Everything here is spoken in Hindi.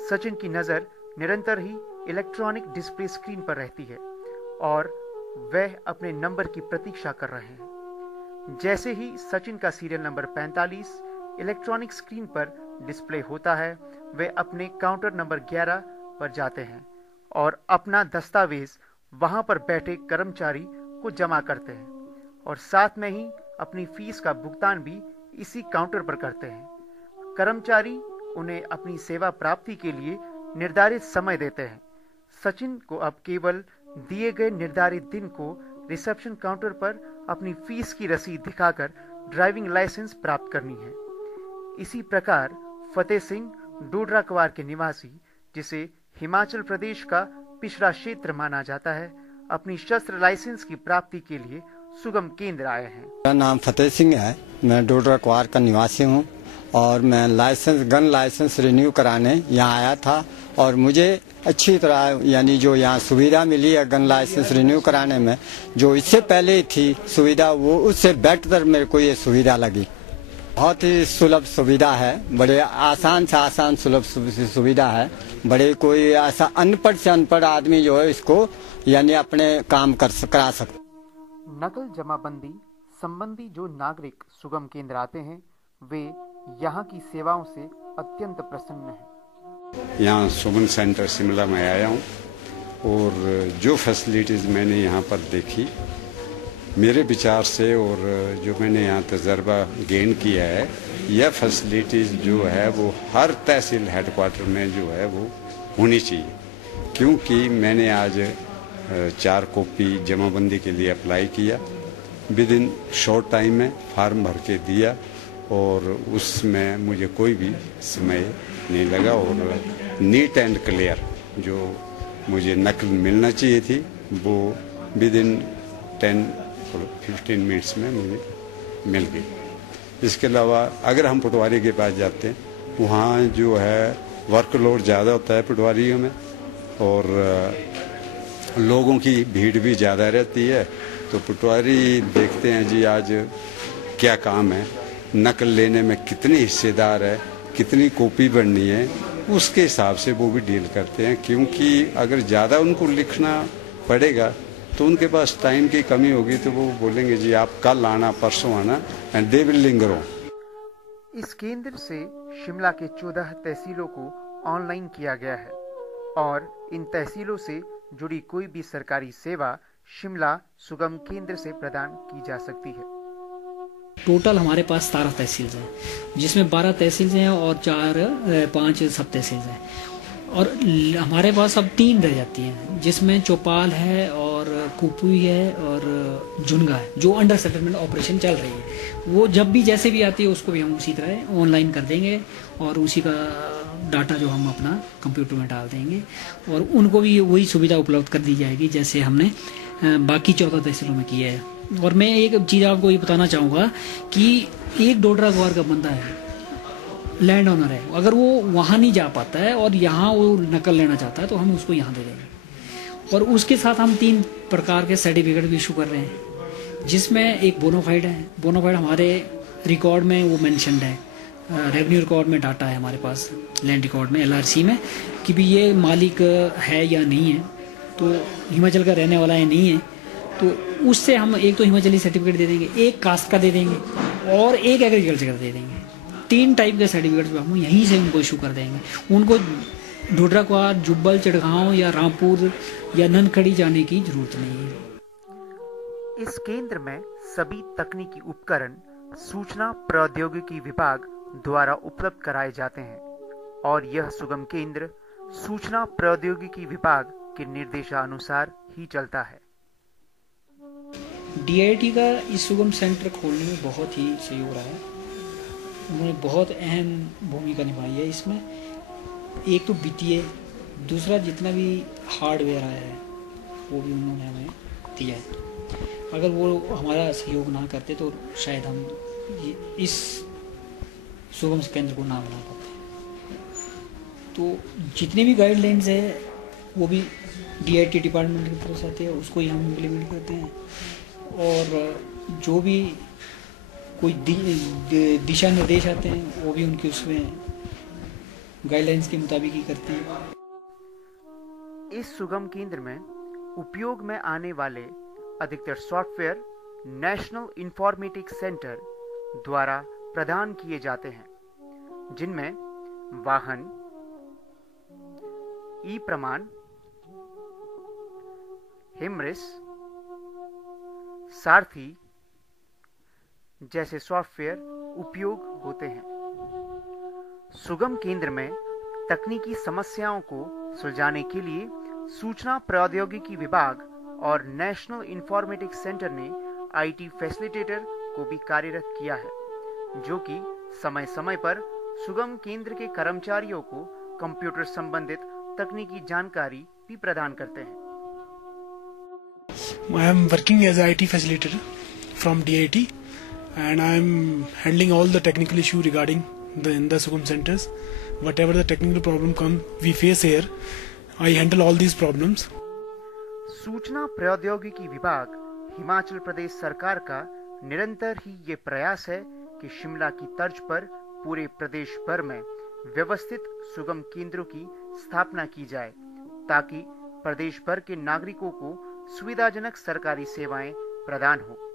सचिन की नज़र निरंतर ही इलेक्ट्रॉनिक डिस्प्ले स्क्रीन पर रहती है और वह अपने नंबर की प्रतीक्षा कर रहे हैं। जैसे ही सचिन का सीरियल नंबर 45 इलेक्ट्रॉनिक स्क्रीन पर डिस्प्ले होता है, वे अपने काउंटर नंबर 11 पर जाते हैं और अपना दस्तावेज वहां पर बैठे कर्मचारी को जमा करते हैं और साथ में ही अपनी फीस का भुगतान भी इसी काउंटर पर करते हैं। कर्मचारी उन्हें अपनी सेवा प्राप्ति के लिए निर्धारित समय देते हैं। सचिन को अब केवल दिए गए निर्धारित दिन को रिसेप्शन काउंटर पर अपनी फीस की रसीद दिखाकर ड्राइविंग लाइसेंस प्राप्त करनी है। इसी प्रकार फतेह सिंह डोडरा क्वार के निवासी, जिसे हिमाचल प्रदेश का पिछड़ा क्षेत्र माना जाता है, अपनी शस्त्र लाइसेंस की प्राप्ति के लिए सुगम केंद्र आए हैं। मेरा नाम फतेह सिंह है, मैं डोडरा क्वार का निवासी हूँ और मैं गन लाइसेंस रिन्यू कराने यहाँ आया था और मुझे अच्छी तरह यानी जो यहाँ सुविधा मिली है गन लाइसेंस रिन्यू कराने में, जो इससे पहले थी सुविधा वो उससे बेहतर मेरे को ये सुविधा लगी। बहुत ही सुलभ सुविधा है, बड़े आसान से आसान सुलभ सुविधा है। बड़े कोई ऐसा अनपढ़ से अनपढ़ आदमी जो है इसको यानी अपने काम करा सकता। नकल जमाबंदी संबंधी जो नागरिक सुगम केंद्र आते हैं, वे यहाँ की सेवाओं से अत्यंत प्रसन्न हैं। यहाँ सुगम सेंटर शिमला में आया हूँ और जो फैसिलिटीज़ मैंने यहाँ पर देखी, मेरे विचार से और जो मैंने यहाँ तजर्बा गेन किया है, यह फैसिलिटीज़ जो है वो हर तहसील हेडक्वार्टर में जो है वो होनी चाहिए। क्योंकि मैंने आज 4 कॉपी जमाबंदी के लिए अप्लाई किया, विद इन शॉर्ट टाइम में फार्म भर के दिया और उसमें मुझे कोई भी समय नहीं लगा और नीट एंड क्लियर जो मुझे नकल मिलना चाहिए थी वो विद इन 10-15 मिनट्स में मुझे मिल गई। इसके अलावा अगर हम पटवारी के पास जाते हैं, वहाँ जो है वर्कलोड ज़्यादा होता है पटवारियों में और लोगों की भीड़ भी ज़्यादा रहती है, तो पटवारी देखते हैं जी आज क्या काम है, नकल लेने में कितने हिस्सेदार है, कितनी कॉपी बननी है, उसके हिसाब से वो भी डील करते हैं। क्योंकि अगर ज़्यादा उनको लिखना पड़ेगा तो उनके पास टाइम की कमी होगी, तो वो बोलेंगे जी आप कल आना, परसों आना, and they will linger on. इस केंद्र से शिमला के 14 तहसीलों को ऑनलाइन किया गया है और इन तहसीलों से जुड़ी कोई भी सरकारी सेवा शिमला सुगम केंद्र से प्रदान की जा सकती है। टोटल हमारे पास 17 तहसील हैं, जिसमें 12 तहसील हैं और 5 सब तहसील हैं और हमारे पास अब 3 रह जाती हैं, जिसमें चौपाल है और कुपुई है और जुनगा है, जो अंडर सेटलमेंट ऑपरेशन चल रही है। वो जब भी जैसे भी आती है उसको भी हम उसी तरह ऑनलाइन कर देंगे और उसी का डाटा जो हम अपना कंप्यूटर में डाल देंगे और उनको भी वही सुविधा उपलब्ध कर दी जाएगी जैसे हमने बाकी 14 तहसीलों में किया है। और मैं एक चीज़ आपको ये बताना चाहूँगा कि एक डोडरा क्वार का बंदा है, लैंड ओनर है, अगर वो वहाँ नहीं जा पाता है और यहाँ वो नकल लेना चाहता है तो हम उसको यहाँ दे देंगे। और उसके साथ हम 3 प्रकार के सर्टिफिकेट भी इशू कर रहे हैं, जिसमें एक बोनाफाइड है। बोनाफाइड हमारे रिकॉर्ड में वो मेंशन्ड है, रेवेन्यू रिकॉर्ड में डाटा है हमारे पास, लैंड रिकॉर्ड में LRC में कि भी ये मालिक है या नहीं है, तो हिमाचल का रहने वाला है नहीं है, तो उससे हम एक तो हिमाचली सर्टिफिकेट दे देंगे, एक कास्ट का दे देंगे और एक एग्रीकल्चर का दे देंगे। 3 टाइप के सर्टिफिकेट हम यहीं से उनको इशू कर देंगे। उनको डोडरा क्वार, जुब्बल, चिड़गांव या रामपुर या ननखड़ी जाने की जरूरत नहीं है। इस केंद्र में सभी तकनीकी उपकरण सूचना प्रौद्योगिकी विभाग द्वारा उपलब्ध कराए जाते हैं और यह सुगम केंद्र सूचना प्रौद्योगिकी विभाग के निर्देशानुसार ही चलता है। DIT का इस सुगम सेंटर खोलने में बहुत ही सहयोग रहा है, उन्होंने बहुत अहम भूमिका निभाई है इसमें। एक तो BTA, दूसरा जितना भी हार्डवेयर आया है वो भी उन्होंने हमें दिया है। अगर वो हमारा सहयोग ना करते तो शायद हम इस सुगम केंद्र को ना बना पाते। तो जितनी भी गाइडलाइंस है वो भी DIT डिपार्टमेंट की तरफ से आती है, उसको ही हम इम्प्लीमेंट करते हैं। और जो भी कोई दिशा निर्देश आते हैं वो भी उनके उसमें गाइडलाइंस के मुताबिक ही करती है। इस सुगम केंद्र में उपयोग में आने वाले अधिकतर सॉफ्टवेयर नेशनल इंफॉर्मेटिक्स सेंटर द्वारा प्रदान किए जाते हैं, जिनमें वाहन, ई प्रमाण, हिमरिस, सारथी जैसे सॉफ्टवेयर उपयोग होते हैं। सुगम केंद्र में तकनीकी समस्याओं को सुलझाने के लिए सूचना प्रौद्योगिकी विभाग और नेशनल इंफॉर्मेटिक्स सेंटर ने आईटी फैसिलिटेटर को भी कार्यरत किया है, जो कि समय समय पर सुगम केंद्र के कर्मचारियों को कंप्यूटर संबंधित तकनीकी जानकारी भी प्रदान करते हैं। I am working as an IT facilitator from DIT, and I am handling all the technical issue regarding in the Sugam centers. Whatever the technical problem we face here, I handle all these problems. सूचना प्रौद्योगिकी विभाग हिमाचल प्रदेश सरकार का निरंतर ही ये प्रयास है कि शिमला की तर्ज पर पूरे प्रदेश भर में व्यवस्थित सुगम केंद्रों की स्थापना की जाए, ताकि प्रदेश भर के नागरिकों को सुविधाजनक सरकारी सेवाएं प्रदान हो।